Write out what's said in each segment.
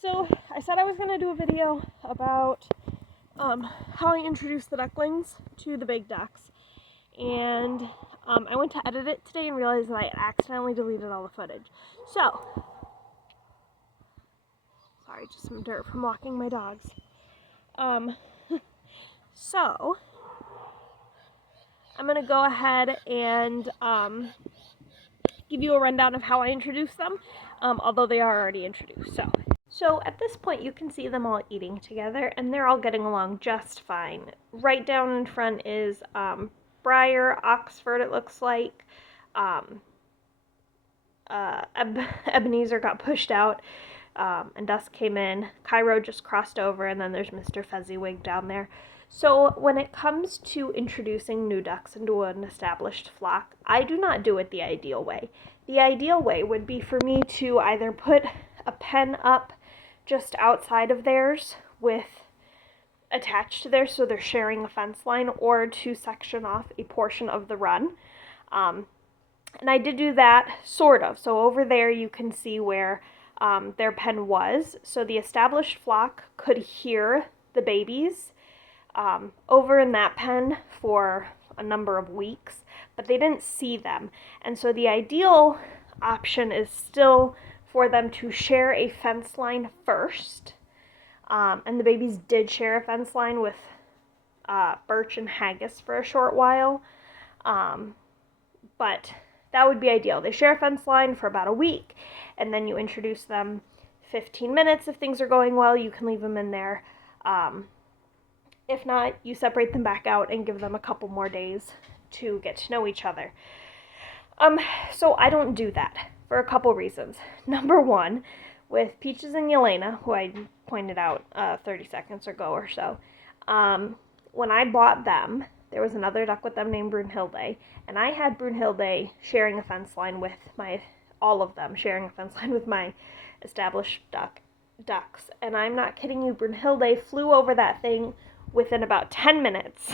So I said I was going to do a video about how I introduced the ducklings to the big ducks, and I went to edit it today and realized that I accidentally deleted all the footage. So, sorry, just some dirt from walking my dogs. So I'm going to go ahead and give you a rundown of how I introduced them, although they are already introduced. So at this point, you can see them all eating together, and they're all getting along just fine. Right down in front is Briar, Oxford, it looks like. Ebenezer got pushed out, and Dusk came in. Cairo just crossed over, and then there's Mr. Fezziwig down there. So when it comes to introducing new ducks into an established flock, I do not do it the ideal way. The ideal way would be for me to either put a pen up just outside of theirs with attached to theirs so they're sharing a fence line, or to section off a portion of the run. And I did do that, sort of. So over there you can see where their pen was. So the established flock could hear the babies over in that pen for a number of weeks, but they didn't see them. And so the ideal option is still for them to share a fence line first. And the babies did share a fence line with Birch and Haggis for a short while. But that would be ideal. They share a fence line for about a week, and then you introduce them 15 minutes. If things are going well, you can leave them in there. If not, you separate them back out and give them a couple more days to get to know each other. So I don't do that for a couple reasons. Number one, with Peaches and Yelena, who I pointed out 30 seconds ago or so, when I bought them, there was another duck with them named Brunhilde, and I had Brunhilde sharing a fence line with all of them sharing a fence line with my established ducks. And I'm not kidding you, Brunhilde flew over that thing within about 10 minutes,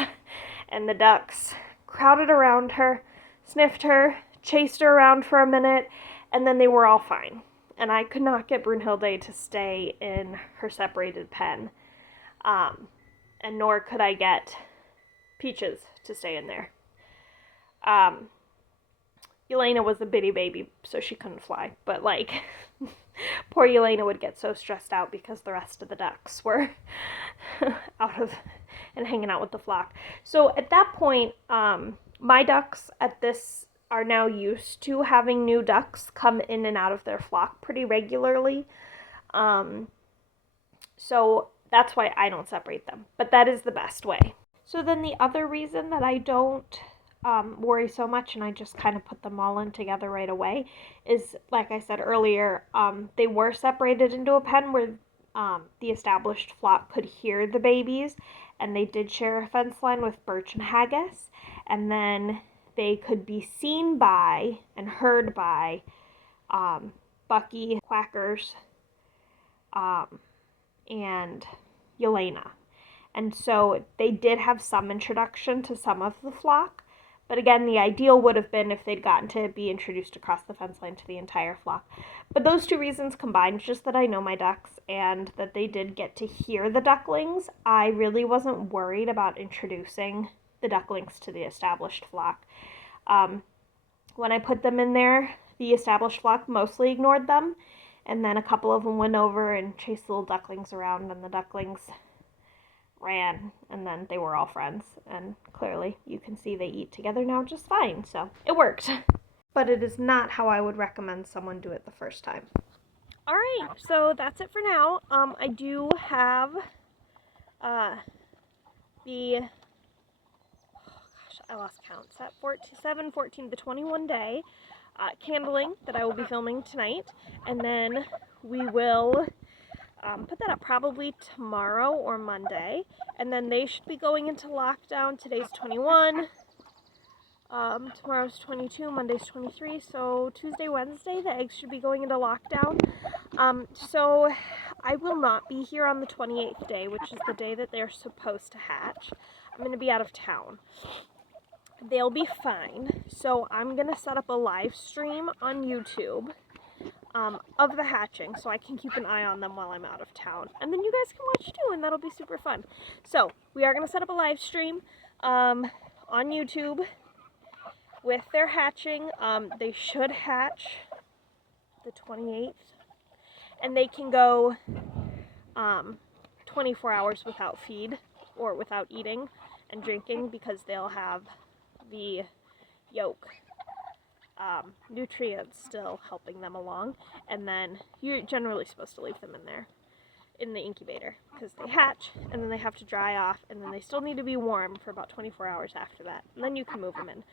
and the ducks crowded around her, sniffed her, chased her around for a minute, and then they were all fine. And I could not get Brunhilde to stay in her separated pen, and nor could I get Peaches to stay in there. Yelena was a bitty baby, so she couldn't fly, but poor Yelena would get so stressed out because the rest of the ducks were out of and hanging out with the flock. So at that point, my ducks at this are now used to having new ducks come in and out of their flock pretty regularly. So that's why I don't separate them, but that is the best way. So then the other reason that I don't worry so much and I just kind of put them all in together right away is, like I said earlier, they were separated into a pen where the established flock could hear the babies, and they did share a fence line with Birch and Haggis, and then they could be seen by and heard by Bucky, Quackers, and Yelena. And so they did have some introduction to some of the flock. But again, the ideal would have been if they'd gotten to be introduced across the fence line to the entire flock. But those two reasons combined, just that I know my ducks and that they did get to hear the ducklings, I really wasn't worried about introducing the ducklings to the established flock. When I put them in there, the established flock mostly ignored them. And then a couple of them went over and chased the little ducklings around, and the ducklings ran, and then they were all friends, and clearly you can see they eat together now just fine, so it worked. But it is not how I would recommend someone do it the first time. Alright, so that's it for now. I do have I lost count, 14 to 21 day candling that I will be filming tonight, and then we will put that up probably tomorrow or Monday, and then they should be going into lockdown. Today's 21, tomorrow's 22, Monday's 23, so Tuesday, Wednesday, the eggs should be going into lockdown. So I will not be here on the 28th day, which is the day that they're supposed to hatch. I'm going to be out of town. They'll be fine, so I'm going to set up a live stream on YouTube of the hatching, so I can keep an eye on them while I'm out of town. And then you guys can watch too, and that'll be super fun. So we are going to set up a live stream on YouTube with their hatching. They should hatch the 28th, and they can go 24 hours without feed or without eating and drinking, because they'll have the yolk nutrients still helping them along. And then you're generally supposed to leave them in there in the incubator, because they hatch and then they have to dry off, and then they still need to be warm for about 24 hours after that, and then you can move them in.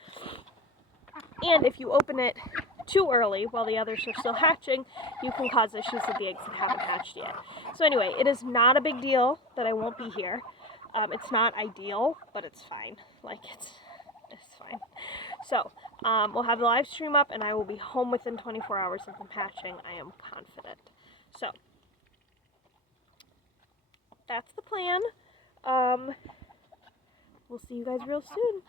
And if you open it too early while the others are still hatching, you can cause issues with the eggs that haven't hatched yet. So anyway, it is not a big deal that I won't be here. It's not ideal, but it's fine. Like, it's fine. So we'll have the live stream up, and I will be home within 24 hours of them hatching. I am confident. So that's the plan. We'll see you guys real soon.